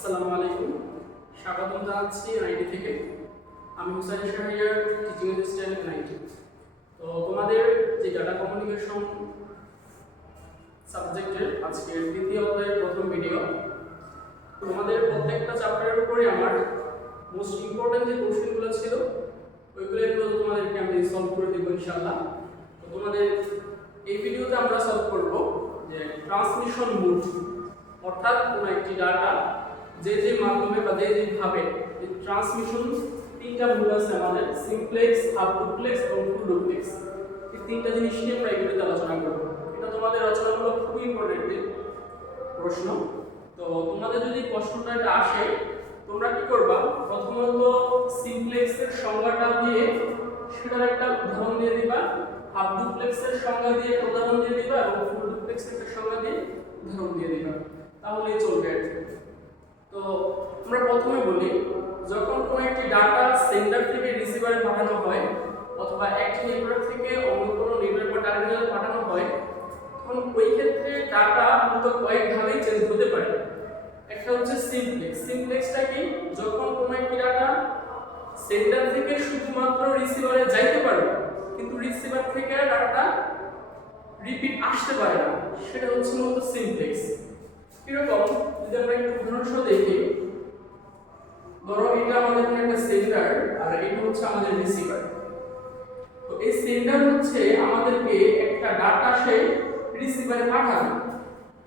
আসসালামু আলাইকুম, স্বাগতম জানাচ্ছি আইটি থেকে। আমি Hussain Shahriar, teaching assistant IT. তো তোমাদের যে ডাটা কমিউনিকেশন সাবজেক্টের আজকের দ্বিতীয় অধ্যায়ের প্রথম ভিডিও। তোমাদের প্রত্যেকটা চ্যাপ্টারের উপরে আমার মোস্ট ইম্পর্টেন্ট যে কোশ্চেনগুলো ছিল ওইগুলো তোমাদেরকে আমি সলভ করে দেবো ইনশাআল্লাহ। তো তোমাদের এই ভিডিওতে আমরা সলভ করব যে ট্রান্সমিশন মোড, অর্থাৎ কোনো একটি ডাটা যে মাধ্যমে বা যেভাবে ট্রান্সমিশন তিনটা মোড আছে আমাদের, সিমপ্লেক্স, হাফ ডুপ্লেক্স এবং ফুল ডুপ্লেক্স। এই তিনটা জিনিস নিয়ে আমরা এই ভিডিওতে আলোচনা করব। এটা তোমাদের রচনামূলক খুবই ইম্পর্টেন্ট প্রশ্ন। তো তোমাদের যদি প্রশ্নটা এটা আসে, তোমরা কি করবা, প্রথমত সিমপ্লেক্সের সংজ্ঞাটা দিয়ে সেটার একটা উদাহরণ দিয়ে দিবা, হাফ ডুপ্লেক্সের সংজ্ঞা দিয়ে উদাহরণ দিয়ে দিবা এবং ফুল ডুপ্লেক্সের সংজ্ঞা দিয়ে উদাহরণ দিয়ে দিবা, তাহলেই চলবে। তো আমরা প্রথমে বলি, যখন কোনো একটি ডাটা সেন্ডার থেকে রিসিভারে পাঠানো হয় অথবা একটি নেটওয়ার্ক থেকে অন্য কোনো নেটওয়ার্ক বা টার্মিনালে পাঠানো হয়, তখন ওই ক্ষেত্রে ডাটা মূলত কয়েকভাবেই চেঞ্জ হতে পারে। একটা হচ্ছে সিমপ্লেক্স। সিমপ্লেক্সটা কি, যখন কোনো একটি ডাটা সেন্ডার থেকে শুধুমাত্র রিসিভারে যাইতে পারে কিন্তু রিসিভার থেকে ডাটাটা রিপিট আসতে পারে না, সেটা হচ্ছে মূলত সিমপ্লেক্স। কিরকম, যদি আমরা একটু উদাহরণ সহ দেখি, ধরো এটা আমাদের একটা সেন্ডার আর এটা হচ্ছে আমাদের রিসিভার। তো এই সেন্ডার হচ্ছে আমাদেরকে একটা ডাটা সে রিসিভারে পাঠাবে।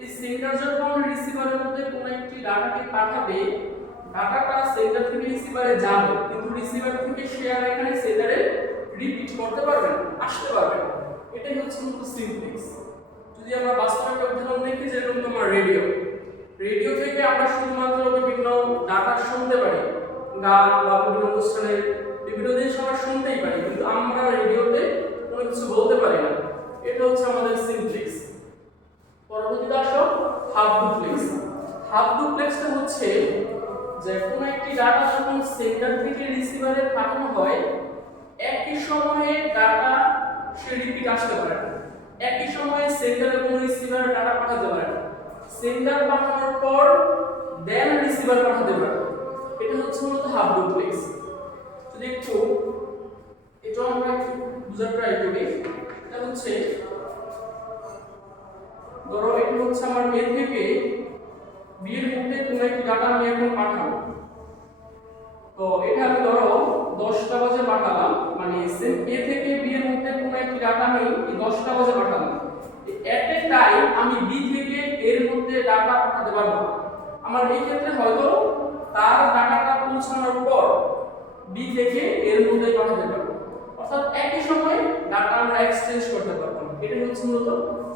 এই সেন্ডার যখন রিসিভারের মধ্যে কোনো একটি ডাটাকে পাঠাবে, ডাটাটা সেন্ডার থেকে রিসিভারে যাবে কিন্তু রিসিভার থেকে সে আর এখানে সেন্ডারে রিপিট করতে পারবে না, আসতে পারবে না। এটাই হচ্ছে মূলত সিমপ্লেক্স। যদি আমরা বাস্তব একটা উদাহরণ দেখি, যেরকম তোমার রেডিও থেকে আমরা শুধুমাত্র বিভিন্ন ডাটা শুনতে পারি, গান বা বিভিন্ন অনুষ্ঠানের বিভিন্ন জিনিস আমরা শুনতেই পারি, কিন্তু আমরা রেডিওতে কোনো কিছু বলতে পারি না। এটা হচ্ছে আমাদের সিমপ্লেক্স। পরবর্তীতে আসো হাফ ডুপ্লেক্স। হাফ ডুপ্লেক্সটা হচ্ছে যে কোনো একটি ডাটা যখন সেন্ডার থেকে রিসিভারে পাঠানো হয়, একই সময়ে ডাটা সে রিপিট আসতে পারে না। একই সময়ে সেন্ডার এবং রিসিভার ডাটা পাঠাতে পারে না। সেন্ডার পাঠানোর পর দেন রিসিভার পাঠাতে পারে। এটা হচ্ছে মূলত হাফ ডুপ্লেক্স। যদি একটু এটা আমরা একটু বুঝার ট্রাই করি, এটা হচ্ছে ধরো এটা হচ্ছে আমার এ থেকে বি এর মধ্যে কোনো একটি ডাটা আমি এখন পাঠাবো। তো এটা আমি ধরো 10টা বাজে পাঠালাম, মানে এ থেকে বি এর মধ্যে কোনো একটি ডাটা আমি 10টা বাজে পাঠালাম। এট এ টাইম আমি বি থেকে এর মধ্যে ডাটা পাঠাতে পারবো। আমার এই ক্ষেত্রে হয়তো তার ডাটাটা পৌঁছানোর পর বি থেকে এর মধ্যে পাঠাতে পারবো, অর্থাৎ একই সময়ে ডাটা আমরা এক্সচেঞ্জ করতে পারবো। এটা হচ্ছে মূলত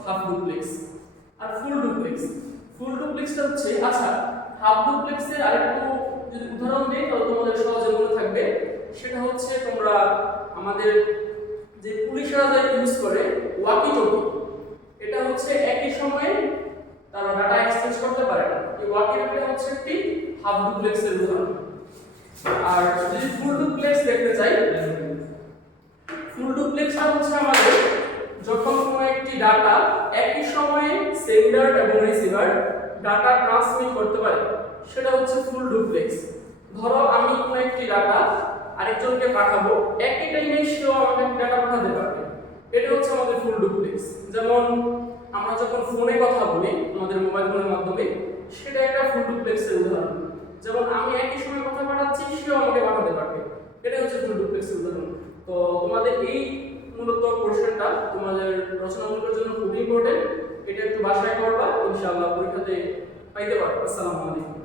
হাফ ডুপ্লেক্স। আর ফুল ডুপ্লেক্সটা হচ্ছে, আচ্ছা হাফ ডুপ্লেক্সের আরেকটু যদি উদাহরণ দিই তাহলে তোমাদের সহজে মনে থাকবে। সেটা হচ্ছে তোমরা আমাদের যে পুলিশরা যা ইউজ করে ওয়াকি টকি, এটা হচ্ছে একই সময়ে তারা ডাটা এক্সচেঞ্জ করতে পারে না। এই ওয়াকি টকিটা হচ্ছে একটি হাফ ডুপ্লেক্সের উদাহরণ। আর যদি ফুল ডুপ্লেক্স দেখতে চাই, ফুল ডুপ্লেক্সটা হচ্ছে আমাদের যখন কোনো একটি ডাটা একই সময়ে সেন্ডার এবং রিসিভার ডাটা ট্রান্সমিট করতে পারে, সেটা হচ্ছে ফুল ডুপ্লেক্স। ধরো আমি কোনো একটি ডাটা আরেকজনকে পাঠাবো, একই টাইমে সেও আমাকে ডাটা পাঠাতে পারবে। এটা হচ্ছে আমাদের ফুল ডুপ্লেক্স। যেমন আমরা যখন ফোনে কথা বলি আমাদের মোবাইল ফোনের মাধ্যমে, সেটা একটা ফুল ডুপ্লেক্সের উদাহরণ। যেমন আমি একই সময় কথা পাঠাচ্ছি, সেও আমাকে পাঠাতে পারবে। এটা হচ্ছে ফুল ডুপ্লেক্সের উদাহরণ। তো তোমাদের এই মূলত কোশ্চেনটা তোমাদের রচনামূলকের জন্য খুব ইম্পর্টেন্ট। এটা একটু বাসায় করবা, ইনশাআল্লাহ পরীক্ষাতে পাইতে পারবে। আসসালামু আলাইকুম।